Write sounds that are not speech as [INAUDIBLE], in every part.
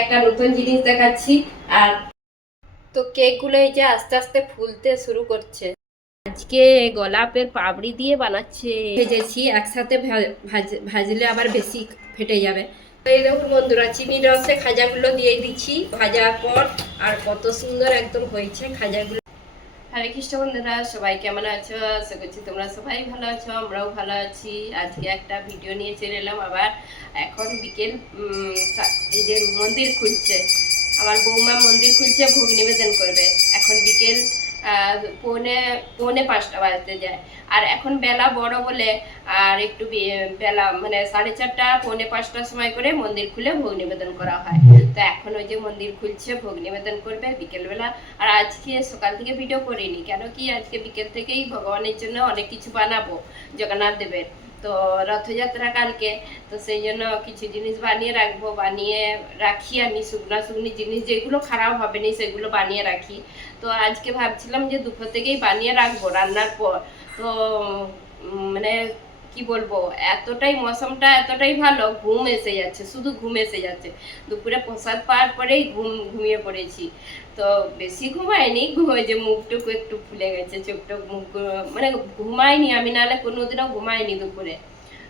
একটা নতুন জিনিস দেখাচ্ছি, আর তো কেকগুলো এই যে আস্তে আস্তে ফুলতে শুরু করছে। আজকে গোলাপের পাপড়ি দিয়ে বানাচ্ছে। ভেজেছি, একসাথে ভাজলে আবার বেশি ফেটে যাবে। এই দেখুন বন্ধুরা, চিনি রসে খাজাগুলো দিয়ে দিচ্ছি। ভাজার পর আর কত সুন্দর একদম হয়েছে খাজাগুলো। হরে কৃষ্ণ বন্ধুরা, সবাই কেমন আছো? আশা করছি তোমরা সবাই ভালো আছো, আমরাও ভালো আছি। আজকে একটা ভিডিও নিয়ে চলে এলাম আবার। এখন বিকেল এই যে মন্দির খুলছে। আমার বৌমা মন্দির খুলছে, ভোগ নিবেদন করবে। এখন বিকেল পৌনে পৌনে পাঁচটা বাজতে যায়। আর এখন বেলা বড় বলে আর একটু বেলা মানে সাড়ে চারটা পৌনে পাঁচটার সময় করে মন্দির খুলে ভোগ নিবেদন করা হয়। তো এখন ওই যে মন্দির খুলছে ভোগ নিবেদন করবে বিকেলবেলা। আর আজকে সকাল থেকে ভিডিও করিনি কেন কি আজকে বিকেল থেকেই ভগবানের জন্য অনেক কিছু বানাবো জগন্নাথ দেবের। তো রথযাত্রা কালকে, তো সেই জন্য কিছু জিনিস বানিয়ে রাখব। বানিয়ে রাখি আমি, শুকনা শুকনি জিনিস যেগুলো খারাপ হবে না, সেগুলো বানিয়ে রাখি। তো আজকে ভাবছিলাম যে দুপুর থেকেই বানিয়ে রাখব রান্নার পর। তো মানে কি বলব, এতটাই মৌসমটা এতটাই ভালো, ঘুম এসে যাচ্ছে, শুধু ঘুম এসে যাচ্ছে। দুপুরে প্রসাদ পাওয়ার পরেই ঘুম ঘুমিয়ে পড়েছি। তো বেশি ঘুমায়নি ঘুমে যে মুখটুকু একটু ফুলে গেছে, চোখটুক মুখ মানে ঘুমাইনি আমি, নাহলে কোনোদিনও ঘুমাইনি দুপুরে।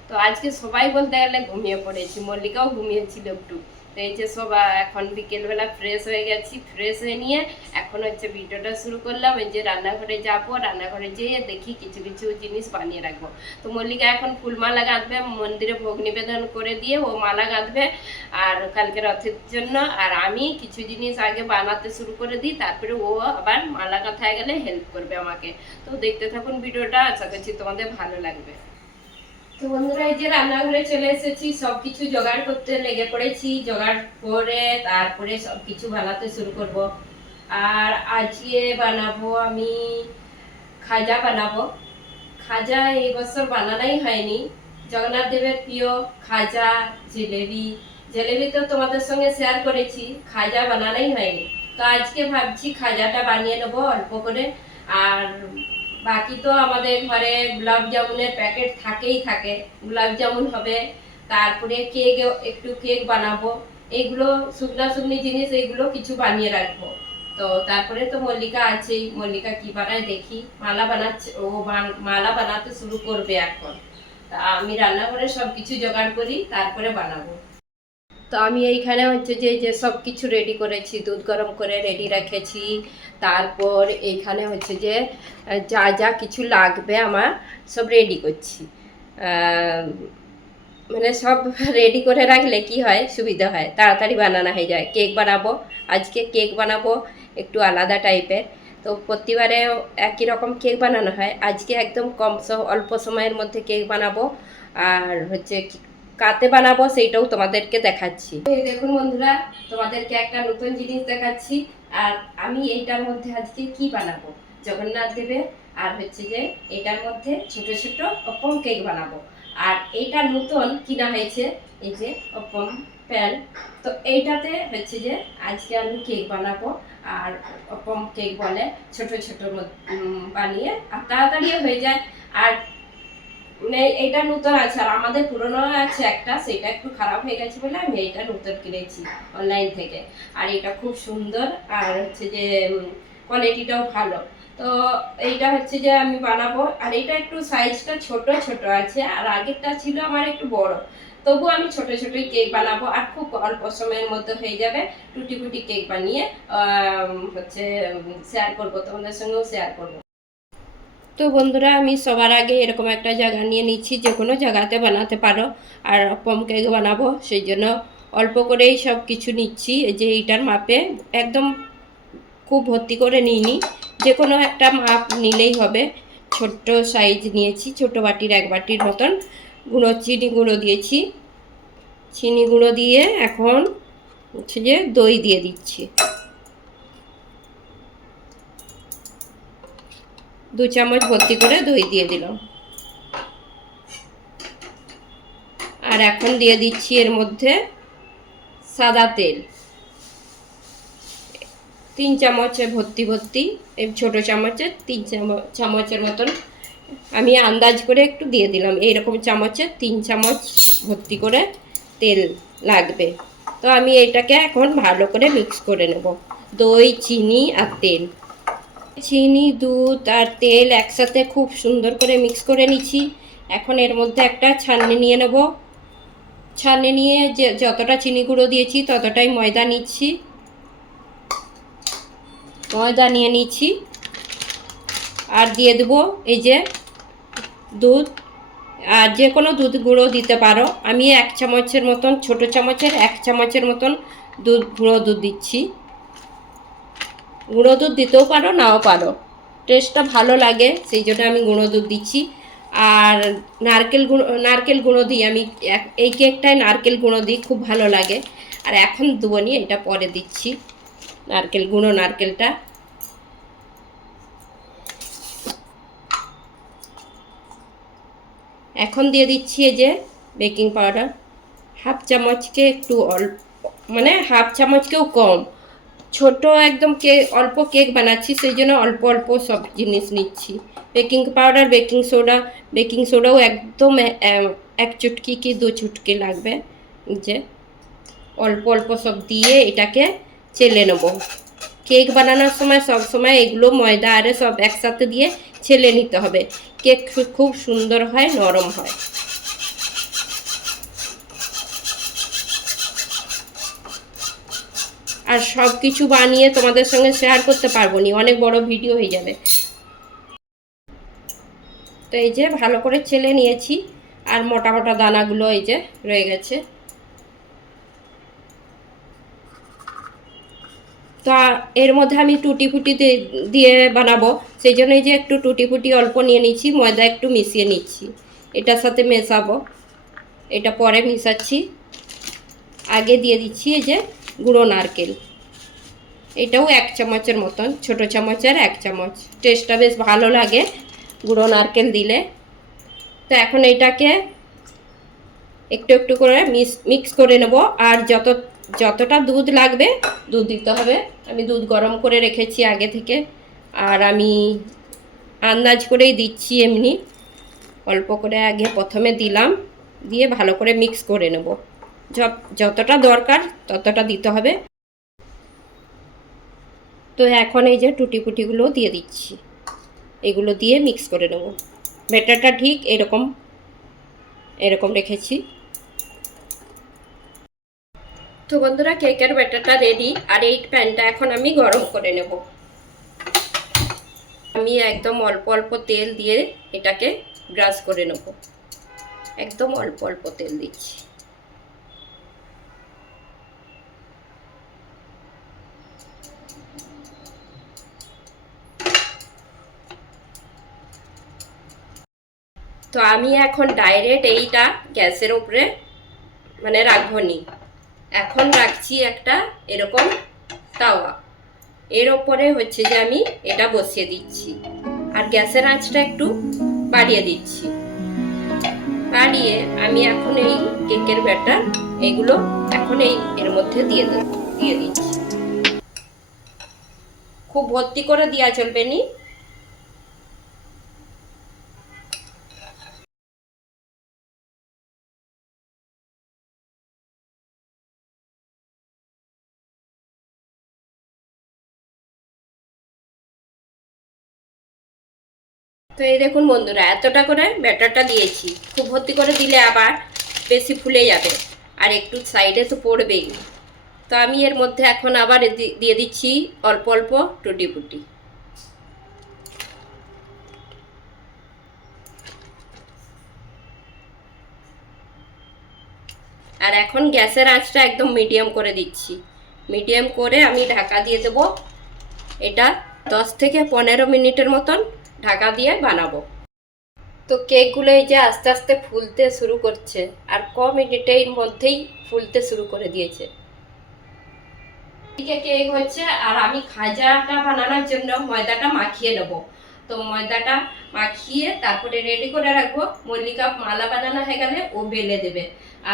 তো আজকে সবাই বলতে গেলে ঘুমিয়ে পড়েছি, মল্লিকাও ঘুমিয়েছিল একটু। তো এই যে সব এখন বিকেলবেলা ফ্রেশ হয়ে গেছি ফ্রেশ হয়ে নিয়ে এখন হচ্ছে ভিডিওটা শুরু করলাম। এই যে রান্নাঘরে যাব, রান্নাঘরে যেয়ে দেখি কিছু কিছু জিনিস বানিয়ে রাখব। তো মল্লিকা এখন ফুলমালা গাঁথবে মন্দিরে ভোগ নিবেদন করে দিয়ে ও মালা গাঁথবে আর কালকে রথের জন্য। আর আমি কিছু জিনিস আগে বানাতে শুরু করে দিই, তারপরে ও আবার মালা গাঁথায় গেলে হেল্প করবে আমাকে। তো দেখতে থাকুন ভিডিওটা, আশা করছি তোমাদের ভালো লাগবে। তো বন্ধুরা, এই যে রান্নাঘরে চলে এসেছি, সবকিছু জোগাড় করতে লেগে পড়েছি, জোগাড় করে তারপরে সবকিছু বানাতে শুরু করব। আর আজকে বানাবো আমি খাজা বানাবো। খাজা এই বছর বানানোই হয়নি। জগন্নাথ দেবের প্রিয় খাজা, জিলেবি। জিলেবি তো তোমাদের সঙ্গে শেয়ার করেছি, খাজা বানানোই হয়নি। তো আজকে ভাবছি খাজাটা বানিয়ে নেব অল্প করে। আর বাকি তো আমাদের ঘরে গোলাপ জামুনের প্যাকেট থাকেই থাকে। গোলাপ জামুন হবে, তারপরে কেক একটু কেক বানাবো। এইগুলো শুকনা শুকনি জিনিস এইগুলো কিছু বানিয়ে রাখব। তো তারপরে তো মল্লিকা আছেই, মল্লিকা কি বানায় দেখি। মালা বানাচ্ছে, ও মালা বানাতে শুরু করবে এখন। তা আমি রান্নাঘরে সব কিছু জোগাড় করি, তারপরে বানাবো। তো আমি এইখানে হচ্ছে যে যে সব কিছু রেডি করেছি, দুধ গরম করে রেডি রেখেছি। তারপর এইখানে হচ্ছে যে, যা যা কিছু লাগবে আমার সব রেডি করছি। মানে সব রেডি করে রাখলে কি হয়? সুবিধা হয়। তাড়াতাড়ি বানানো হয়ে যায়। কেক বানাবো। আজকে কেক বানাবো একটু আলাদা টাইপের তো প্রতিবারে একই রকম কেক বানানো হয়। আজকে একদম কম অল্প সময়ের মধ্যে কেক বানাবো। আর হচ্ছে কাতে বানাবো সেইটাও তোমাদেরকে দেখাচ্ছি। দেখুন বন্ধুরা, তোমাদেরকে একটা নতুন জিনিস দেখাচ্ছি। আর আমি এইটার মধ্যে আজকে কি বানাবো? জগন্নাথ দেবের, আর হচ্ছে যে এটার মধ্যে ছোট ছোট অপম কেক বানাবো। আর এইটা নতুন কিনা হয়েছে, এই যে অপম প্যান। তো এইটাতে হচ্ছে যে আজকে আমি কেক বানাবো, আর অপম কেক বলে ছোট ছোট বানিয়ে, আর তাড়াতাড়িও হয়ে যায়। আর মানে এইটা নতুন আছে, আর আমাদের পুরনো আছে একটা, সেটা একটু খারাপ হয়ে গেছে বলে আমি এইটা নতুন কিনেছি অনলাইন থেকে। আর এটা খুব সুন্দর, আর হচ্ছে যে কোয়ালিটিটাও ভালো। তো এইটা হচ্ছে যে আমি বানাবো, আর এটা একটু সাইজটা ছোট ছোট আছে, আর আগেরটা ছিল আমার একটু বড়। তবু আমি ছোট ছোটই কেক বানাবো, আর খুব অল্প সময়ের মধ্যে হয়ে যাবে টুটি ফুটি কেক বানিয়ে হচ্ছে শেয়ার করব, তোমাদের সঙ্গেও শেয়ার করব। তো বন্ধুরা, আমি সবার আগে এরকম একটা জায়গা নিয়ে নিচ্ছি, যে কোনো জায়গাতে বানাতে পারো। আর পম কেক বানাবো, সেই জন্য অল্প করেই সব কিছু নিচ্ছি যে এইটার মাপে একদম খুব ভর্তি করে নিইনি। যে কোনো একটা মাপ নিলেই হবে। ছোট্ট সাইজ নিয়েছি, ছোট বাটির এক বাটির মতন। গুঁড়ো, চিনি গুঁড়ো দিয়েছি। চিনি গুঁড়ো দিয়ে এখন হচ্ছে যে দই দিয়ে দিচ্ছি। দু চামচ ভর্তি করে দই দিয়ে দিলাম। আর এখন দিয়ে দিচ্ছি এর মধ্যে সাদা তেল। তিন চামচে ভর্তি ভর্তি, এই ছোটো চামচে তিন চামচ চামচের মতন আমি আন্দাজ করে একটু দিয়ে দিলাম। এইরকম চামচে তিন চামচ ভর্তি করে তেল লাগবে। তো আমি এটাকে এখন ভালো করে মিক্স করে নেব। দই, চিনি আর তেল। চিনি, দুধ আর তেল একসাথে খুব সুন্দর করে মিক্স করে নিচ্ছি। এখন এর মধ্যে একটা ছাননি নিয়ে নেব। ছাননি নিয়ে যে, যতটা চিনি গুঁড়ো দিয়েছি, ততটাই ময়দা নিচ্ছি। ময়দা নিয়ে নিচ্ছি। আর দিয়ে দেবো এই যে দুধ। আর যে কোনো দুধ গুঁড়ো দিতে পারো। আমি এক চামচের মতন, ছোট চামচের, এক চামচের মতন দুধ, গুঁড়ো দুধ দিচ্ছি। গুঁড়ো দুধ দিতেও পারো, নাও পারো। টেস্টটা ভালো লাগে, সেই জন্য আমি গুঁড়ো দুধ দিচ্ছি। আর নারকেল গুঁড়ো নারকেল গুঁড়ো দিই, আমি এই কেকটায় নারকেল গুঁড়ো দিই, খুব ভালো লাগে। আর এখন দেবো নি এটা পরে দিচ্ছি, নারকেল গুঁড়ো নারকেলটা। এখন দিয়ে দিচ্ছি এই যে বেকিং পাউডার। হাফ চামচকে একটু অল্প মানে হাফ চামচকেও কম। ছোট একদম কেক অল্প কেক বানাচ্ছি, সেই জন্য অল্প অল্প সব জিনিস নিচ্ছি। Baking powder, baking soda, baking সোডাও একদম এক চুটকি কি দু চুটকি লাগবে। যে, অল্প অল্প সব দিয়ে এটাকে চেলে নেব। কেক বানানোর সময় সব সময় এগুলো ময়দা আরে সব একসাথে দিয়ে ছেলে নিতে হবে। কেক খুব সুন্দর হয়, নরম হয়। আর সব কিছু বানিয়ে তোমাদের সঙ্গে শেয়ার করতে পারব নি। অনেক বড় ভিডিও হয়ে যাবে। তো এই যে ভালো করে ছেলে নিয়েছি, আর মোটা মোটা দানাগুলো এই যে রয়ে গেছে। তো এর মধ্যে আমি টুটি ফুটি দিয়ে- বানাবো। সেই জন্য এই যে একটু টুটি ফুটি অল্প নিয়ে নিচ্ছি ময়দা একটু মিশিয়ে নিচ্ছি। এটার সাথে মেশাবো। এটা পরে মিশাচ্ছি। আগে দিয়ে দিচ্ছি এই যে গুঁড়ো নারকেল। এটাও এক চামচের মতন, ছোট চামচের এক চামচ। টেস্টটা বেশ ভালো লাগে গুঁড়ো নারকেল দিলে। তো এখন এটাকে একটু একটু করে মিক্স মিক্স করে নেব। আর যত, যতটা দুধ লাগবে, দুধ দিতে হবে। আমি দুধ গরম করে রেখেছি আগে থেকে। আর আমি আন্দাজ করেই দিচ্ছি এমনি। অল্প করে আগে প্রথমে দিলাম, দিয়ে ভালো করে মিক্স করে নেব। যতটা দরকার ততটা দিতে হবে। তো এখন এই যে টুটি ফুটিগুলো দিয়ে দিচ্ছি। এগুলো দিয়ে মিক্স করে নেব। ব্যাটারটা ঠিক এরকম এরকম রেখেছি। তো বন্ধুরা, কেকের ব্যাটারটা রেডি আর এই প্যানটা এখন আমি গরম করে নেব। আমি একদম অল্প অল্প তেল দিয়ে এটাকে ব্রাশ করে নেব। একদম অল্প অল্প তেল দিচ্ছি। তো আমি এখন ডাইরেক্ট এইটা গ্যাসের উপরে মানে রাখব নি। এখন রাখছি একটা এরকম তাওয়া। এর ওপরে হচ্ছে যে আমি এটা বসিয়ে দিচ্ছি। আর গ্যাসের আঁচটা একটু বাড়িয়ে দিচ্ছি। বাড়িয়ে আমি এখন এই কেকের ব্যাটার এগুলো এখন এই এর মধ্যে দিয়ে দিয়ে দিচ্ছি। খুব ভর্তি করে দেওয়া চলবে নি। তো এই দেখুন বন্ধুরা, এতটা করে ব্যাটারটা দিয়েছি। খুব ভর্তি করে দিলে আবার বেশি ফুলে যাবে। আর একটু সাইডে তো পড়বেই। তো আমি এর মধ্যে এখন আবার দিয়ে দিচ্ছি অল্প অল্প টুটি ফুটি আর এখন গ্যাসের আঁচটা একদম মিডিয়াম করে দিচ্ছি। মিডিয়াম করে আমি ঢাকা দিয়ে দেবো। এটা দশ থেকে পনেরো মিনিটের মতন ঢাকা দিয়ে বানাবো। তো কেকগুলো এই যে আস্তে আস্তে ফুলতে শুরু করছে, আর ক মিনিটের মধ্যেই ফুলতে শুরু করে দিয়েছে। কেক হচ্ছে, আর আমি খাজাটা বানানোর জন্য ময়দাটা মাখিয়ে নেব। তো ময়দাটা মাখিয়ে তারপরে রেডি করে রাখব। মল্লিকা মালা বানানো হয়ে গেলে ও বেলে দেবে।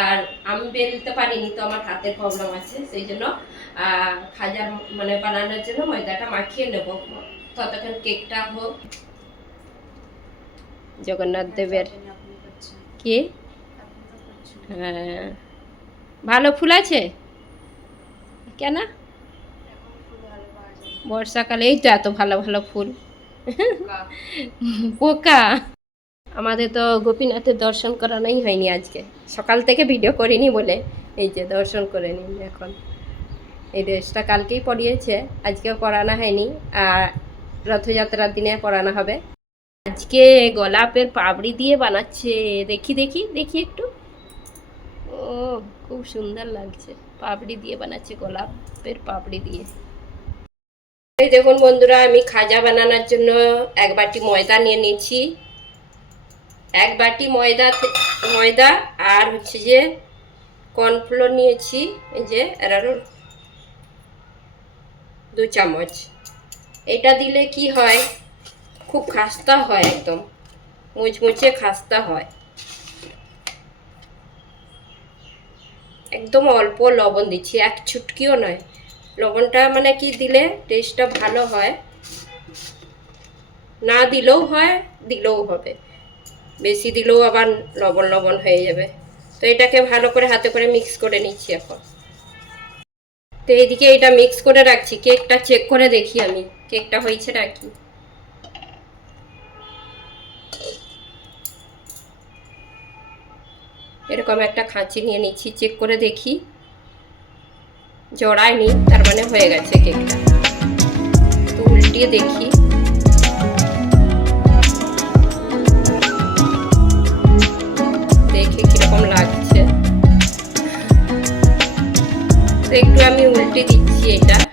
আর আমি বেলতে পারিনি, তো আমার হাতের প্রবলেম আছে, সেই জন্য খাজার মানে বানানোর জন্য ময়দাটা মাখিয়ে নেব। ততক্ষণ কেকটা হোক। জগন্নাথ দেবের কি? হ্যাঁ। ভালো ফুল আছে? কেন? বর্ষাকালে বর্ষাকালেই তো এত ভালো ভালো ফুল। [LAUGHS] পোকা। আমাদের তো গোপীনাথের দর্শন করানোই হয়নি আজকে। সকাল থেকে ভিডিও করিনি বলে এই যে দর্শন করে নিন এখন। এই ড্রেসটা কালকেই পরিয়েছে আজকেও পরানো হয়নি। আর রথযাত্রার দিনে পরানো হবে। আজকে গোলাপের পাপড়ি দিয়ে বানাচ্ছে। দেখি দেখি দেখি একটু। ও, খুব সুন্দর লাগছে। পাপড়ি দিয়ে বানাচ্ছে গোলাপের পাপড়ি দিয়ে। দেখুন বন্ধুরা, আমি খাজা বানানোর জন্য এক বাটি ময়দা নিয়ে নিয়েছি। এক বাটি ময়দা ময়দা আর হচ্ছে যে কর্নফ্লোর নিয়েছি যে এরারো দু চামচ। এটা দিলে কি হয়? খুব খাস্তা হয় একদম। মুচমুচে খাস্তা হয়। একদম অল্প লবণ দিচ্ছি, এক ছুটকিও নয়। লবণটা মানে কি দিলে টেস্টটা ভালো হয়? না দিলেও হয়, দিলেও হবে। বেশি দিলেও আবার লবণ লবণ হয়ে যাবে। তো এটাকে ভালো করে হাতে করে মিক্স করে নিচ্ছি এখন। তো এইদিকে এটা মিক্স করে রাখছি। কেকটা চেক করে দেখি আমি। কেকটা হয়েছে নাকি? এরকম একটা খাঁচি নিয়ে নিচ্ছি চেক করে দেখি। জড়ায়নি, তার মানে হয়ে গেছে কেকটা। তো উল্টিয়ে দেখি। দেখে কীরকম লাগছে। একটু আমি উল্টে দিচ্ছি এটা।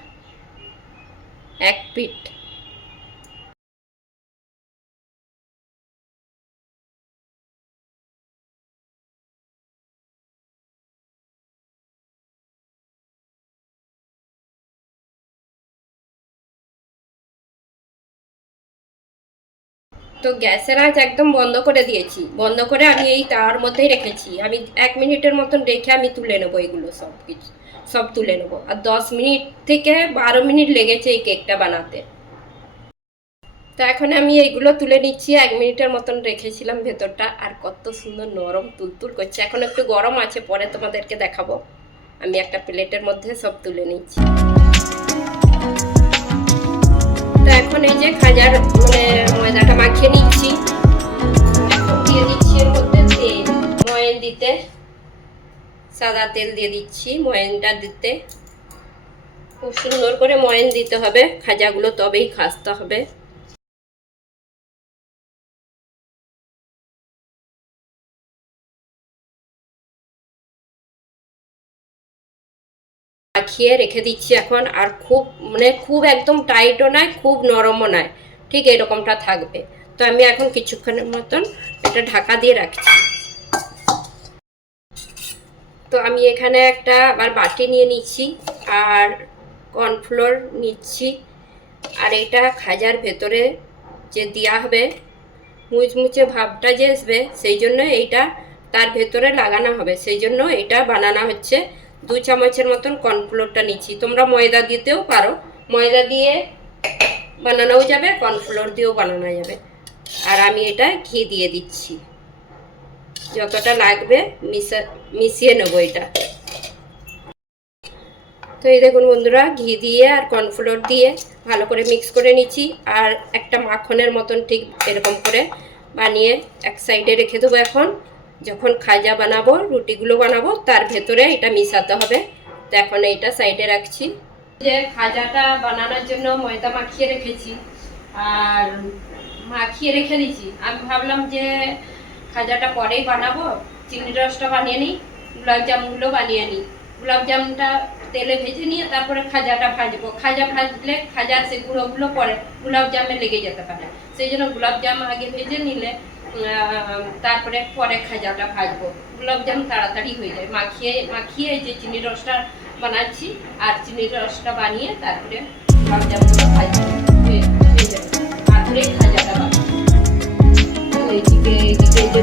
তো গ্যাসের আঁচ একদম বন্ধ করে দিয়েছি। বন্ধ করে আমি এই তাওয়ার মধ্যেই রেখেছি। আমি এক মিনিটের মতন রেখে আমি তুলে নেব এগুলো সব কিছু, সব তুলে নেব। আর দশ মিনিট থেকে বারো মিনিট লেগেছে এই কেকটা বানাতে। তো এখন আমি এইগুলো তুলে নিচ্ছি, এক মিনিটের মতন রেখেছিলাম ভেতরটা। আর কত সুন্দর নরম তুলতুল করছে। এখন একটু গরম আছে, পরে তোমাদেরকে দেখাবো। আমি একটা প্লেটের মধ্যে সব তুলে নিচ্ছি। তো এখন এই যে খাজার মানে ময়দাটা মাখিয়ে নিচ্ছি। দিয়ে দিচ্ছি এর মধ্যে তেল, ময়ন দিতে। সাদা তেল দিয়ে দিচ্ছি ময়নটা দিতে। খুব সুন্দর করে ময়ন দিতে হবে, খাজাগুলো তবেই খাসতে হবে। মাখিয়ে রেখে দিচ্ছি এখন, আর খুব মানে খুব একদম টাইটও নয়, খুব নরমও নয়। ঠিক এরকমটা থাকবে। তো আমি এখন কিছুক্ষণের মতন এটা ঢাকা দিয়ে রাখছি। তো আমি এখানে একটা আবার বাটি নিয়ে নিচ্ছি, আর কর্নফ্লোর নিচ্ছি। আর এটা খাজার ভেতরে যে দেওয়া হবে, মুচমুচে ভাবটা যে আসবে, সেই জন্য এইটা তার ভেতরে লাগানো হবে। সেই জন্য এটা বানানো হচ্ছে দু চামচের মতন কর্নফ্লোরটা নিচ্ছি। তোমরা ময়দা দিতেও পারো। ময়দা দিয়ে বানানোও যাবে, কর্নফ্লোর দিয়েও বানানো যাবে। আর আমি এটা ঘি দিয়ে দিচ্ছি। যতটা লাগবে মিশা, মিশিয়ে নেব এটা। তো এই দেখুন বন্ধুরা, ঘি দিয়ে আর কর্নফ্লোর দিয়ে ভালো করে মিক্স করে নিচ্ছি। আর একটা মাখনের মতন ঠিক এরকম করে বানিয়ে এক সাইডে রেখে দেবো এখন। যখন খাজা বানাবো, রুটিগুলো বানাবো, তার ভেতরে এটা মিশাতে হবে। তো এখন এইটা সাইডে রাখছি। যে খাজাটা বানানোর জন্য ময়দা মাখিয়ে রেখেছি, আর মাখিয়ে রেখে দিয়েছি। আমি ভাবলাম যে খাজাটা পরেই বানাবো, চিংড়ি রসটা বানিয়ে নিই, গোলাপ জামুনগুলো বানিয়ে নিই। গোলাপ জামুনটা তেলে ভেজে নিয়ে তারপরে খাজাটা ভাজবো। খাজা ভাজলে খাজার সে গুঁড়োগুলো পরে গোলাপ জামে লেগে যেতে পারে। সেই জন্য গোলাপ জাম আগে ভেজে নিলে তারপরে পরে খাজাটা ভাজবো। গোলাপ জাম তাড়াতাড়ি হয়ে যায়। মাখিয়ে মাখিয়ে যে চিনির রসটা বানাচ্ছি, আর চিনির রসটা বানিয়ে তারপরে গোলাপ জামগুলো ভাজবো খাজাটা যে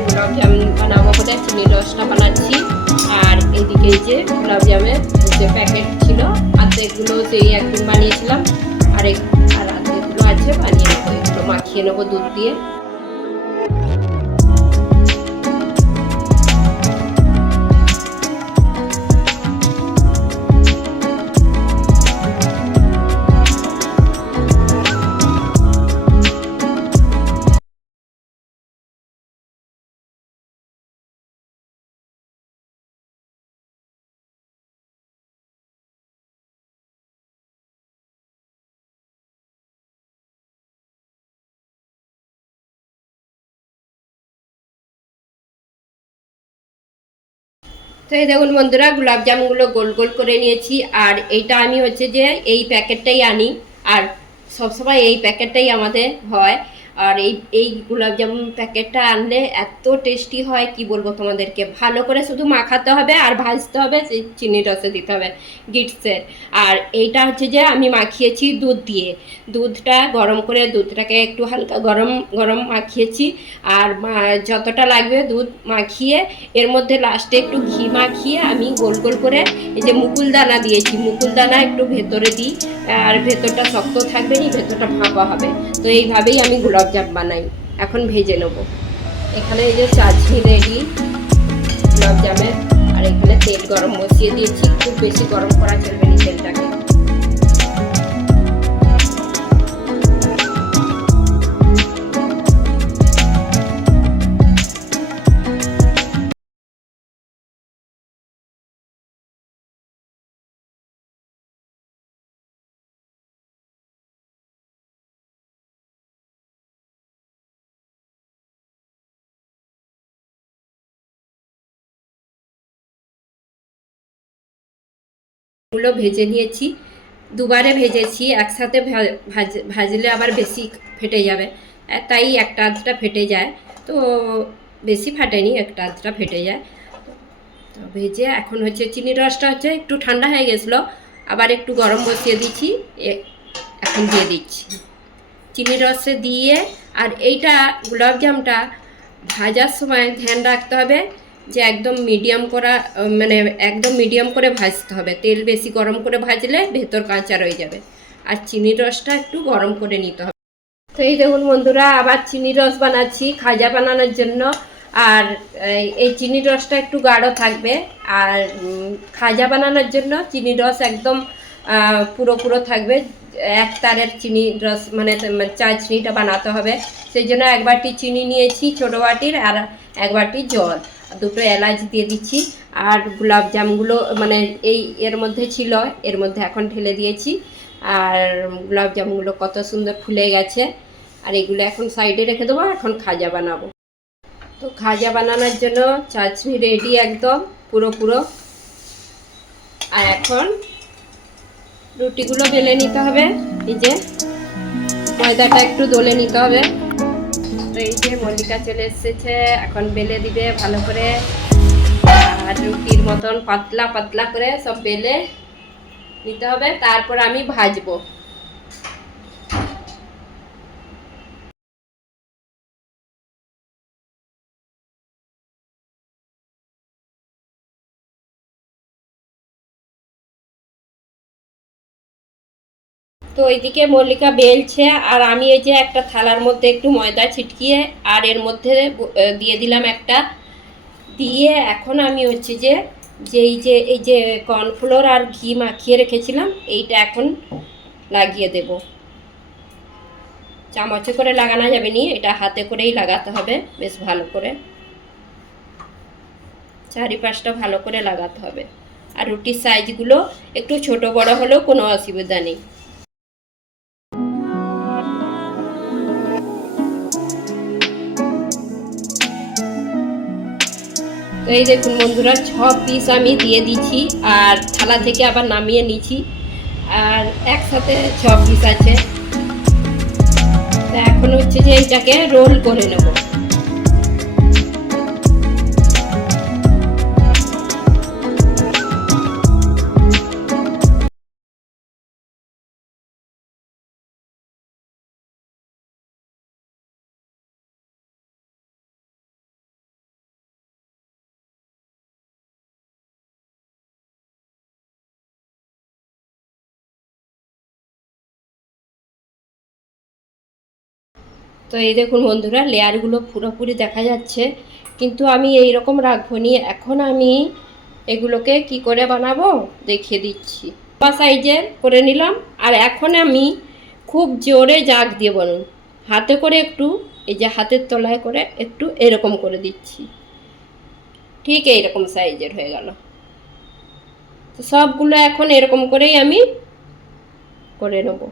বানাবো বলে চিনির রসটা বানাচ্ছি, আর এইদিকে এই যে যে প্যাকেট ছিল একদিন বানিয়েছিলাম আর আর আছে, বানিয়ে নেব। মাখিয়ে নেব দুধ দিয়ে। তো এই দেখুন বন্ধুরা গোলাপ জামগুলো গোল গোল করে নিয়েছি। আর এইটা আমি হচ্ছে যে এই প্যাকেটটাই আনি। আর সবসময় এই প্যাকেটটাই আমাদের হয়। আর এই এই গোলাপ জামুন প্যাকেটটা আনলে এত টেস্টি হয়, কি বলব তোমাদেরকে? ভালো করে শুধু মাখাতে হবে আর ভাজতে হবে, সেই চিনি রসে দিতে হবে গিটসের। আর এইটা হচ্ছে যে আমি মাখিয়েছি দুধ দিয়ে। দুধটা গরম করে দুধটাকে একটু হালকা গরম গরম মাখিয়েছি। আর যতটা লাগবে দুধ মাখিয়ে, এর মধ্যে লাস্টে একটু ঘি মাখিয়ে আমি গোল গোল করে এই যে মুকুল দানা দিয়েছি। মুকুল দানা একটু ভেতরে দিই, আর ভেতরটা শক্ত থাকবে নি, ভেতরটা ফাঁপা হবে। তো এইভাবেই আমি গোলাপজাম বানাই। এখন ভেজে নেব। এখানে এই যে চাটনি রেডি গোলাপজামের আর এখানে তেল গরম বসিয়ে দিয়েছি। খুব বেশি গরম করা চলবে নি তেলটাকে। গুলো ভেজে নিয়েছি। দুবারে ভেজেছি, একসাথে ভাজলে আবার বেশি ফেটে যাবে। তাই একটা আধটা ফেটে যায়। তো বেশি ফাটেনি, একটা আধটা ফেটে যায়। তো ভেজে এখন হচ্ছে চিনি রসটা হচ্ছে একটু ঠান্ডা হয়ে গেছিল, আবার একটু গরম বসিয়ে দিচ্ছি এখন দিয়ে দিচ্ছি। চিনি রসে দিয়ে, আর এইটা গোলাপজামটা ভাজার সময় ধ্যান রাখতে হবে। যে একদম মিডিয়াম করা মানে একদম মিডিয়াম করে ভাজতে হবে। তেল বেশি গরম করে ভাজলে ভেতর কাঁচা রয়ে যাবে। আর চিনির রসটা একটু গরম করে নিতে হবে। তো এই দেখুন বন্ধুরা, আবার চিনি রস বানাচ্ছি খাজা বানানোর জন্য। আর এই- চিনি রসটা একটু গাঢ় থাকবে। আর খাজা বানানোর জন্য চিনি রস একদম পুরো পুরো থাকবে। এক তারের চিনি রস মানে চা চিনিটা বানাতে হবে। সেই জন্য এক বাটি চিনি নিয়েছি ছোটো বাটির আর এক বাটি জল। দুটো এলাচ দিয়ে দিচ্ছি। আর গোলাপ জামগুলো মানে এই এর মধ্যে ছিল, এর মধ্যে এখন ঢেলে দিয়েছি। আর গোলাপ জামগুলো কত সুন্দর ফুলে গেছে। আর এগুলো এখন সাইডে রেখে দেবো, এখন খাজা বানাবো। তো খাজা বানানোর জন্য চাটনি রেডি একদম, পুরো পুরো। আর এখন রুটিগুলো বেলে নিতে হবে, এই যে ময়দাটা একটু দলে নিতে হবে। তো এই যে মল্লিকা চলে এসেছে, এখন বেলে দিবে ভালো করে। আর রুটির মতন পাতলা পাতলা করে সব বেলে নিতে হবে। তারপর আমি ভাজবো। তো ওইদিকে মল্লিকা বেলছে, আর আমি এই যে একটা থালার মধ্যে একটু ময়দা ছিটকিয়ে, আর এর মধ্যে দিয়ে দিলাম একটা। দিয়ে এখন আমি হচ্ছে যে যে এই যে এই যে কর্নফ্লোর আর ঘি মাখিয়ে রেখেছিলাম, এইটা এখন লাগিয়ে দেব। চামচে করে লাগানো যাবে নি, এটা হাতে করেই লাগাতে হবে, বেশ ভালো করে। চারিপাশটা ভালো করে লাগাতে হবে। আর রুটির সাইজগুলো একটু ছোট বড় হলেও কোনো অসুবিধা নেই। তো এই দেখুন বন্ধুরা ছ পিস আমি দিয়ে দিচ্ছি আর থালা থেকে আবার নামিয়ে নিচ্ছি। আর একসাথে ছ পিস আছে। তো এখন হচ্ছে যে এইটাকে রোল করে নেব। তো এই দেখুন বন্ধুরা, লেয়ারগুলো পুরোপুরি দেখা যাচ্ছে। কিন্তু আমি এই রকম রাখব নি। এখন আমি এগুলোকে কি করে বানাবো? দেখিয়ে দিচ্ছি। বা সাইজের করে নিলাম। আর এখন আমি খুব জোরে জাগ দিয়ে বানুন হাতে করে একটু, এই যে হাতের তলায় করে একটু এরকম করে দিচ্ছি। ঠিক এইরকম সাইজের হয়ে গেল। তো সবগুলো এখন এরকম করেই আমি করে নেব।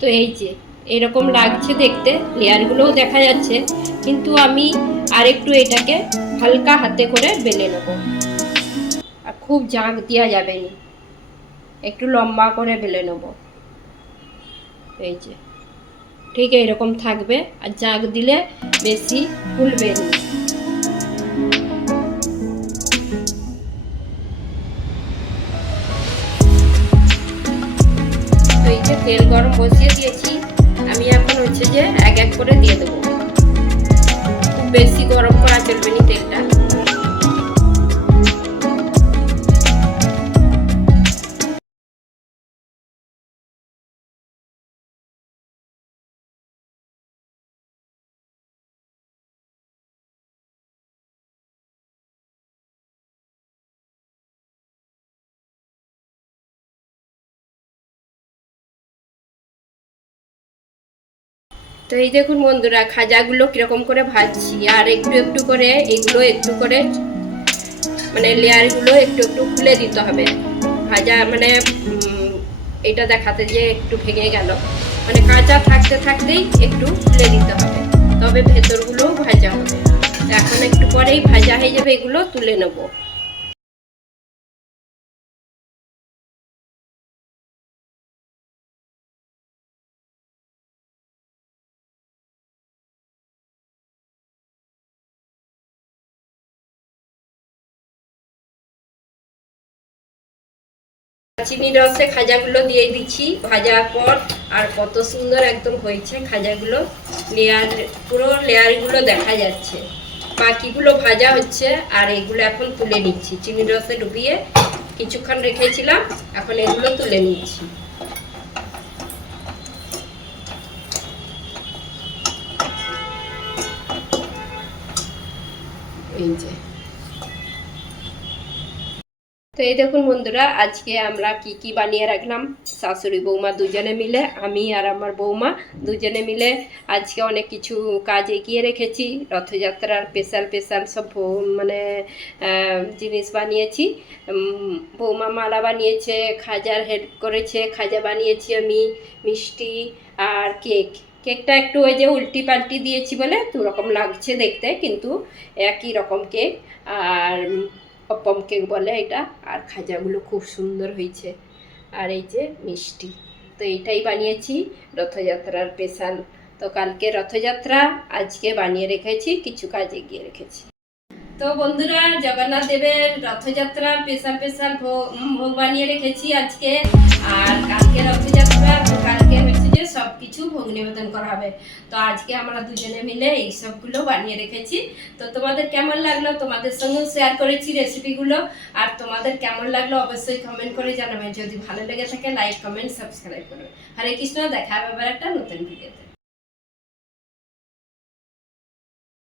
তো এই যে, এরকম লাগছে দেখতে লেয়ারগুলোও দেখা যাচ্ছে, কিন্তু আমি আর একটু এটাকে হালকা হাতে করে বেলে নেব। আর খুব জাঁক দেওয়া যাবে না। একটু লম্বা করে বেলে নেব। এই যে, ঠিক এইরকম থাকবে, আর জাঁক দিলে বেশি ফুলবে না। যে তেল গরম বসিয়ে দিয়েছি। আমি এখন হচ্ছে যে এক এক করে দিয়ে দেবো। খুব বেশি গরম করা চলবে না তেলটা। তো এই দেখুন বন্ধুরা, খাজাগুলো কীরকম করে ভাজছি, আর একটু একটু করে এগুলো একটু করে মানে লেয়ারগুলো একটু একটু খুলে দিতে হবে। ভাজা মানে এটা দেখাতে যে একটু ভেঙে গেল। মানে কাঁচা থাকতে থাকতেই একটু খুলে দিতে হবে। তবে ভেতরগুলোও ভাজা হবে। এখন একটু পরেই ভাজা হয়ে যাবে এগুলো, তুলে নেব। চিনি রসে খাজাগুলো দিয়ে দিচ্ছি। ভাজার পর আর কত সুন্দর একদম হয়েছে খাজাগুলো। লেয়ার, পুরো লেয়ারগুলো দেখা যাচ্ছে। বাকিগুলো ভাজা হচ্ছে আর এগুলো এখন তুলে নিচ্ছি। চিনি রসে ডুবিয়ে কিছুক্ষণ রেখেছিলাম, এখন এগুলো তুলে নিচ্ছি। এই যে। তো এই দেখুন বন্ধুরা, আজকে আমরা কি কি বানিয়ে রাখলাম? শাশুড়ি বৌমা দুজনে মিলে, আমি আর আমার বৌমা দুজনে মিলে আজকে অনেক কিছু কাজ এগিয়ে রেখেছি। রথযাত্রার স্পেশাল স্পেশাল সব মানে জিনিস বানিয়েছি। বৌমা মালা বানিয়েছে, খাজার হেল্প করেছে, খাজা বানিয়েছি আমি, মিষ্টি আর কেক। কেকটা একটু ওই যে উল্টি পাল্টি দিয়েছি বলে দু রকম লাগছে দেখতে, কিন্তু একই রকম কেক। আর অপম কেক বলে এটা, আর খাজাগুলো খুব সুন্দর হয়েছে। আর এই যে মিষ্টি। তো এইটাই বানিয়েছি রথযাত্রার স্পেশাল তো কালকে রথযাত্রা, আজকে বানিয়ে রেখেছি, কিছু কাজ এগিয়ে রেখেছি। তো বন্ধুরা, জগন্নাথ দেবের রথযাত্রা স্পেশাল স্পেশাল ভোগ বানিয়ে রেখেছি আজকে। আর কালকে রথযাত্রা তো কালকে হচ্ছে যে সব কিছু ভোগ নিবেদন করা হবে। তো আজকে আমরা দুজনে মিলে এই সবগুলো বানিয়ে রেখেছি। তো তোমাদের কেমন লাগল তোমাদের সঙ্গেও শেয়ার করেছি রেসিপিগুলো আর তোমাদের কেমন লাগল অবশ্যই কমেন্ট করে জানাবে। যদি ভালো লেগে থাকে লাইক কমেন্ট সাবস্ক্রাইব করবে। হরে কৃষ্ণ, দেখা হবে আবার একটা নতুন ভিডিওতে